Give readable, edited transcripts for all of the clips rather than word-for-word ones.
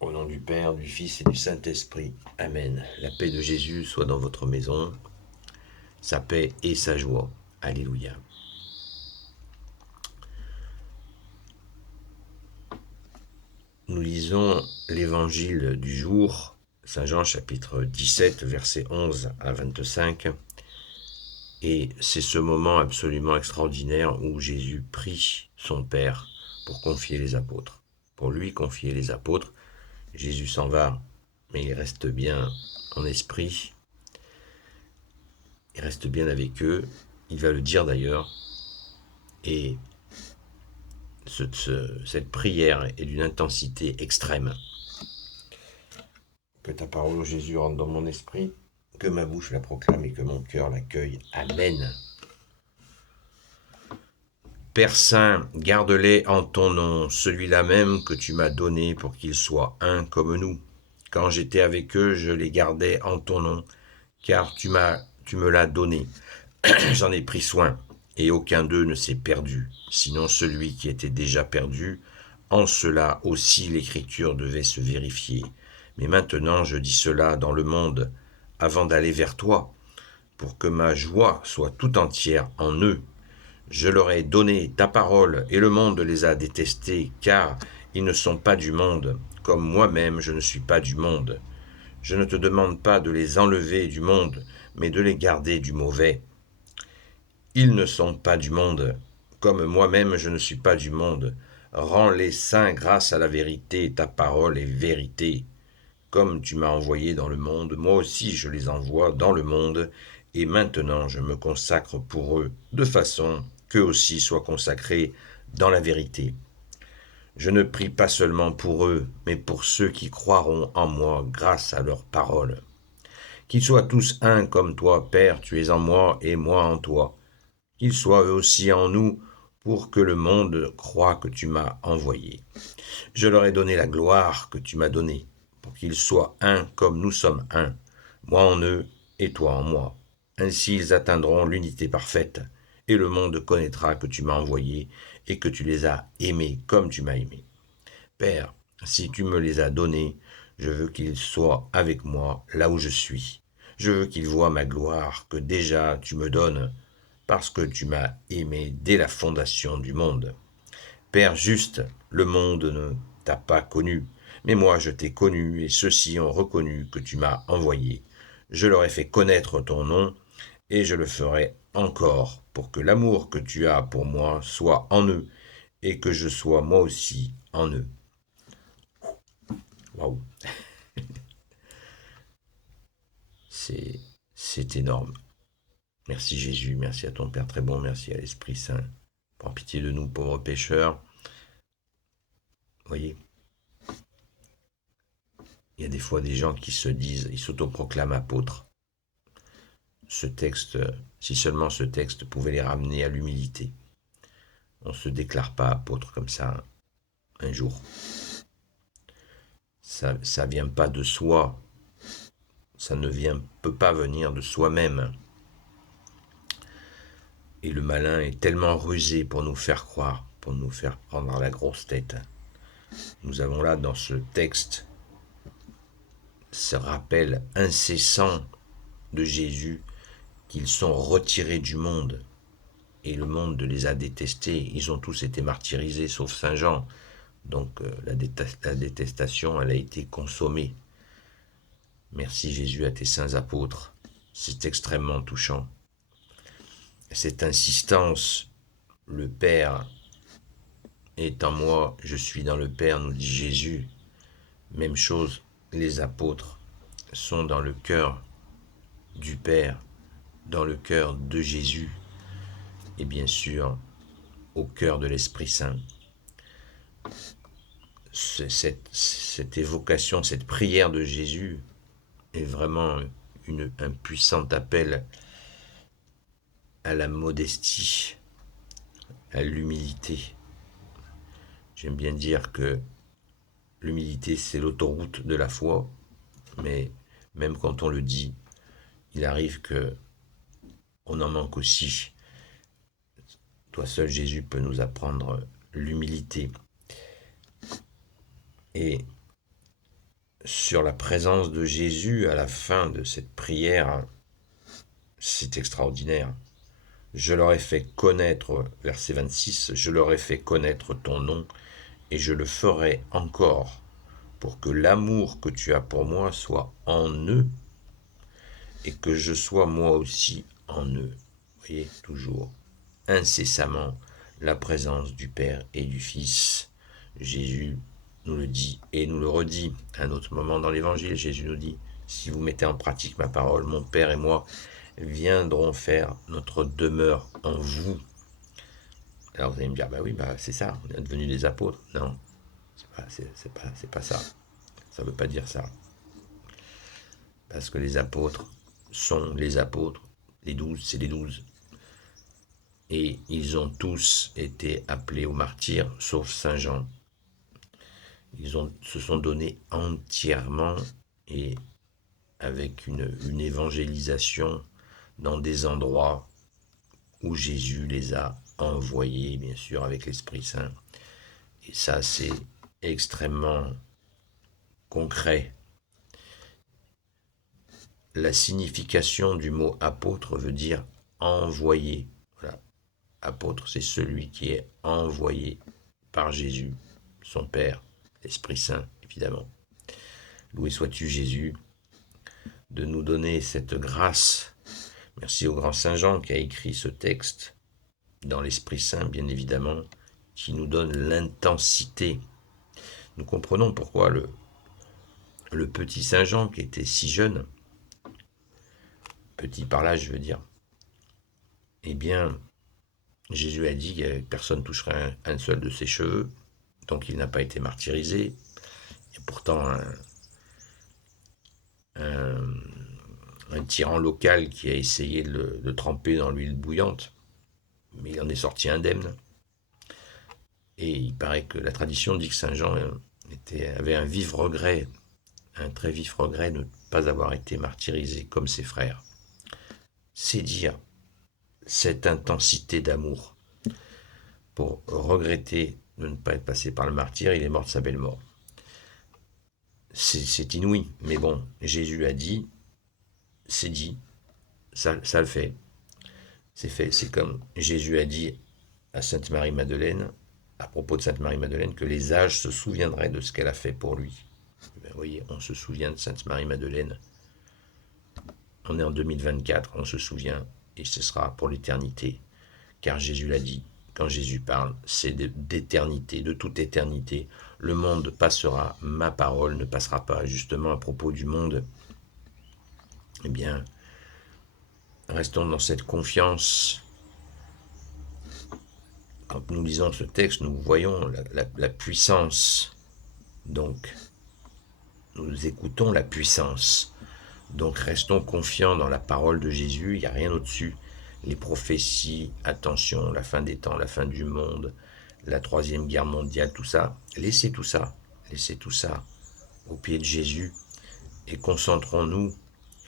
Au nom du Père, du Fils et du Saint-Esprit. Amen. La paix de Jésus soit dans votre maison, sa paix et sa joie. Alléluia. Nous lisons l'évangile du jour, Saint Jean chapitre 17, versets 11 à 25. Et c'est ce moment absolument extraordinaire où Jésus prie son Père pour confier les apôtres. Pour lui confier les apôtres, Jésus s'en va, mais il reste bien en esprit. Il reste bien avec eux. Il va le dire d'ailleurs. Et cette prière est d'une intensité extrême. Que ta parole, Jésus, rentre dans mon esprit, que ma bouche la proclame et que mon cœur l'accueille. Amen. Père Saint, garde-les en ton nom, celui-là même que tu m'as donné pour qu'ils soient un comme nous. Quand j'étais avec eux, je les gardais en ton nom, car tu me l'as donné. J'en ai pris soin, et aucun d'eux ne s'est perdu, sinon celui qui était déjà perdu. En cela aussi l'Écriture devait se vérifier. Mais maintenant je dis cela dans le monde, avant d'aller vers toi, pour que ma joie soit tout entière en eux. Je leur ai donné ta parole, et le monde les a détestés, car ils ne sont pas du monde, comme moi-même je ne suis pas du monde. Je ne te demande pas de les enlever du monde, mais de les garder du mauvais. Ils ne sont pas du monde, comme moi-même je ne suis pas du monde. Rends-les saints grâce à la vérité, ta parole est vérité. Comme tu m'as envoyé dans le monde, moi aussi je les envoie dans le monde, et maintenant je me consacre pour eux, de façon qu'eux aussi soient consacrés dans la vérité. Je ne prie pas seulement pour eux, mais pour ceux qui croiront en moi grâce à leur parole. Qu'ils soient tous un comme toi, Père, tu es en moi et moi en toi. Qu'ils soient eux aussi en nous, pour que le monde croie que tu m'as envoyé. Je leur ai donné la gloire que tu m'as donnée, pour qu'ils soient un comme nous sommes un, moi en eux et toi en moi. Ainsi ils atteindront l'unité parfaite, et le monde connaîtra que tu m'as envoyé et que tu les as aimés comme tu m'as aimé. Père, si tu me les as donnés, je veux qu'ils soient avec moi là où je suis. Je veux qu'ils voient ma gloire que déjà tu me donnes, parce que tu m'as aimé dès la fondation du monde. Père juste, le monde ne t'a pas connu, mais moi je t'ai connu, et ceux-ci ont reconnu que tu m'as envoyé. Je leur ai fait connaître ton nom, et je le ferai encore, pour que l'amour que tu as pour moi soit en eux, et que je sois moi aussi en eux. Waouh, c'est, c'est énorme. Merci Jésus, merci à ton Père très bon, merci à l'Esprit Saint. Prends pitié de nous, pauvres pécheurs. Voyez, il y a des fois des gens qui se disent, ils s'autoproclament apôtres. Ce texte, si seulement ce texte pouvait les ramener à l'humilité. On ne se déclare pas apôtre comme ça un jour. Ça ne vient pas de soi, ça ne peut pas venir de soi-même. Et le malin est tellement rusé pour nous faire croire, pour nous faire prendre la grosse tête. Nous avons là dans ce texte ce rappel incessant de Jésus qu'ils sont retirés du monde et le monde les a détestés. Ils ont tous été martyrisés sauf Saint Jean. Donc la détestation, elle a été consommée. Merci Jésus à tes saints apôtres. C'est extrêmement touchant. Cette insistance, le Père est en moi, je suis dans le Père, nous dit Jésus. Même chose, les apôtres sont dans le cœur du Père, dans le cœur de Jésus et bien sûr au cœur de l'Esprit Saint. Cette évocation, cette prière de Jésus est vraiment un puissant appel à la modestie, à l'humilité. J'aime bien dire que l'humilité, c'est l'autoroute de la foi, mais même quand on le dit, il arrive que on en manque aussi. Toi seul, Jésus, peut nous apprendre l'humilité. Et sur la présence de Jésus à la fin de cette prière, c'est extraordinaire. Je leur ai fait connaître, verset 26, je leur ai fait connaître ton nom, et je le ferai encore, pour que l'amour que tu as pour moi soit en eux, et que je sois moi aussi en eux. Vous voyez, toujours, incessamment, la présence du Père et du Fils. Jésus nous le dit et nous le redit. À un autre moment dans l'Évangile, Jésus nous dit, si vous mettez en pratique ma parole, mon Père et moi viendrons faire notre demeure en vous. Alors vous allez me dire, bah oui, bah c'est ça, on est devenus des apôtres. Non, c'est pas ça. Ça ne veut pas dire ça. Parce que les apôtres sont les apôtres. Les 12, c'est les 12. Et ils ont tous été appelés au martyr, sauf Saint Jean. Se sont donnés entièrement et avec une évangélisation dans des endroits où Jésus les a envoyés, bien sûr, avec l'Esprit Saint. Et ça, c'est extrêmement concret. La signification du mot apôtre veut dire envoyé. Voilà. Apôtre, c'est celui qui est envoyé par Jésus, son Père, l'Esprit Saint, évidemment. Loué sois-tu, Jésus, de nous donner cette grâce. Merci au grand Saint Jean qui a écrit ce texte dans l'Esprit Saint, bien évidemment, qui nous donne l'intensité. Nous comprenons pourquoi le petit Saint Jean, qui était si jeune, petit par l'âge, je veux dire, eh bien, Jésus a dit que personne ne toucherait un seul de ses cheveux, donc il n'a pas été martyrisé. Et pourtant, un tyran local qui a essayé de le tremper dans l'huile bouillante, mais il en est sorti indemne. Et il paraît que la tradition dit que Saint Jean avait un vif regret, un très vif regret de ne pas avoir été martyrisé comme ses frères. C'est dire cette intensité d'amour. Pour regretter de ne pas être passé par le martyr, il est mort de sa belle mort. C'est inouï, mais bon, Jésus a dit, c'est dit, ça le fait. C'est fait, c'est comme Jésus a dit à Sainte Marie-Madeleine, à propos de Sainte Marie-Madeleine, que les âges se souviendraient de ce qu'elle a fait pour lui. Ben, vous voyez, on se souvient de Sainte Marie-Madeleine. On est en 2024, on se souvient, et ce sera pour l'éternité, car Jésus l'a dit. Quand Jésus parle, c'est d'éternité, de toute éternité. Le monde passera, ma parole ne passera pas. Justement, à propos du monde, eh bien, restons dans cette confiance. Quand nous lisons ce texte, nous voyons la puissance. Donc, nous écoutons la puissance. Donc, restons confiants dans la parole de Jésus. Il n'y a rien au-dessus. Les prophéties, attention, la fin des temps, la fin du monde, la troisième guerre mondiale, tout ça, laissez tout ça au pied de Jésus et concentrons-nous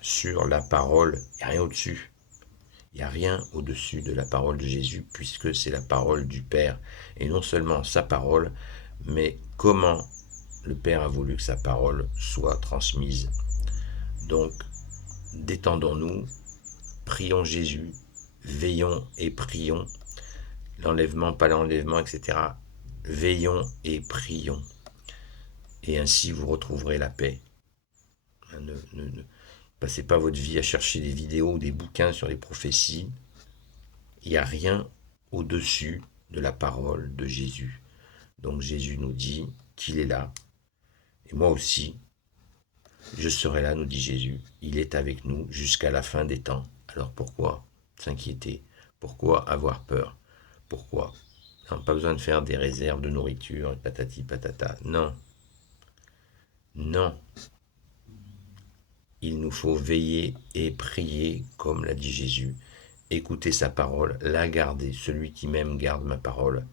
sur la parole. Il n'y a rien au-dessus. Il n'y a rien au-dessus de la parole de Jésus puisque c'est la parole du Père. Et non seulement sa parole, mais comment le Père a voulu que sa parole soit transmise. Donc, détendons-nous, prions Jésus, veillons et prions. L'enlèvement, pas l'enlèvement, etc. Veillons et prions. Et ainsi vous retrouverez la paix. Ne passez pas votre vie à chercher des vidéos, des bouquins sur les prophéties. Il n'y a rien au-dessus de la parole de Jésus. Donc Jésus nous dit qu'il est là. Et moi aussi, je serai là, nous dit Jésus. Il est avec nous jusqu'à la fin des temps. Alors pourquoi s'inquiéter? Pourquoi avoir peur? Pourquoi? Non, pas besoin de faire des réserves de nourriture, patati patata. Non. Non. Il nous faut veiller et prier, comme l'a dit Jésus. Écouter sa parole, la garder. Celui qui m'aime garde ma parole.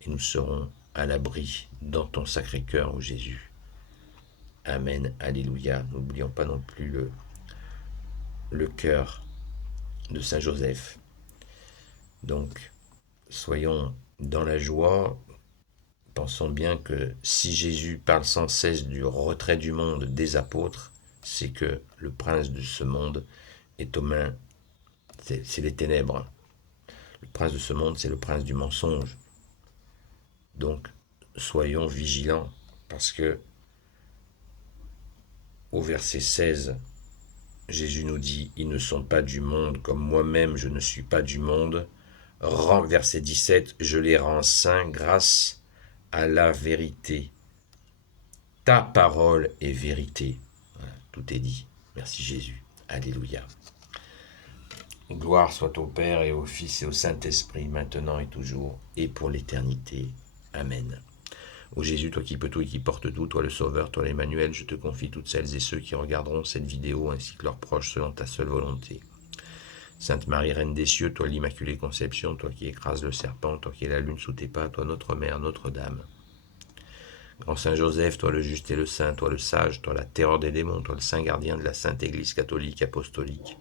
Et nous serons à l'abri dans ton sacré cœur, ô Jésus. Amen, alléluia. N'oublions pas non plus le cœur de Saint Joseph. Donc, soyons dans la joie, pensons bien que si Jésus parle sans cesse du retrait du monde des apôtres, c'est que le prince de ce monde est aux mains, c'est les ténèbres. Le prince de ce monde, c'est le prince du mensonge. Donc, soyons vigilants, parce que au verset 16, Jésus nous dit, ils ne sont pas du monde, comme moi-même je ne suis pas du monde. Verset 17, je les rends saints grâce à la vérité. Ta parole est vérité. Voilà, tout est dit. Merci Jésus. Alléluia. Gloire soit au Père et au Fils et au Saint-Esprit, maintenant et toujours, et pour l'éternité. Amen. Ô Jésus, toi qui peux tout et qui portes tout, toi le Sauveur, toi l'Emmanuel, je te confie toutes celles et ceux qui regarderont cette vidéo ainsi que leurs proches selon ta seule volonté. Sainte Marie, Reine des cieux, toi l'Immaculée Conception, toi qui écrases le serpent, toi qui es la lune sous tes pas, toi notre Mère, Notre-Dame. Grand Saint Joseph, toi le juste et le saint, toi le sage, toi la terreur des démons, toi le saint gardien de la Sainte Église catholique apostolique.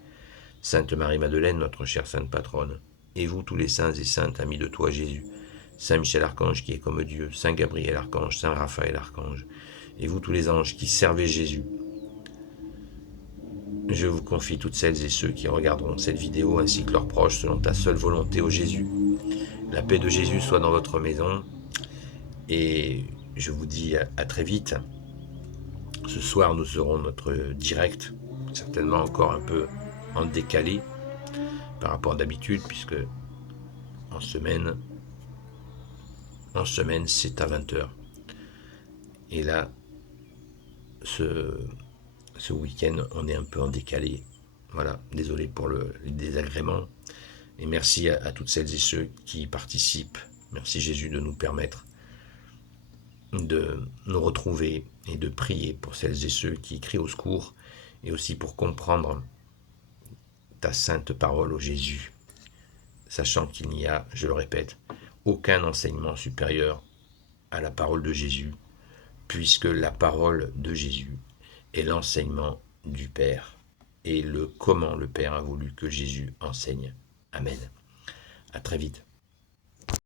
Sainte Marie-Madeleine, notre chère sainte patronne. Et vous tous les saints et saintes, amis de toi Jésus. Saint Michel Archange qui est comme Dieu, Saint Gabriel Archange, Saint Raphaël Archange, et vous tous les anges qui servez Jésus. Je vous confie toutes celles et ceux qui regarderont cette vidéo ainsi que leurs proches selon ta seule volonté, ô Jésus. La paix de Jésus soit dans votre maison et je vous dis à très vite. Ce soir nous aurons notre direct, certainement encore un peu en décalé par rapport à d'habitude puisque en semaine c'est à 20h. Et là, ce week-end, on est un peu en décalé. Voilà, désolé pour le désagrément. Et merci à toutes celles et ceux qui y participent. Merci Jésus de nous permettre de nous retrouver et de prier pour celles et ceux qui crient au secours et aussi pour comprendre ta sainte parole, ô Jésus, sachant qu'il n'y a, je le répète, aucun enseignement supérieur à la parole de Jésus, puisque la parole de Jésus est l'enseignement du Père et le comment le Père a voulu que Jésus enseigne. Amen. À très vite.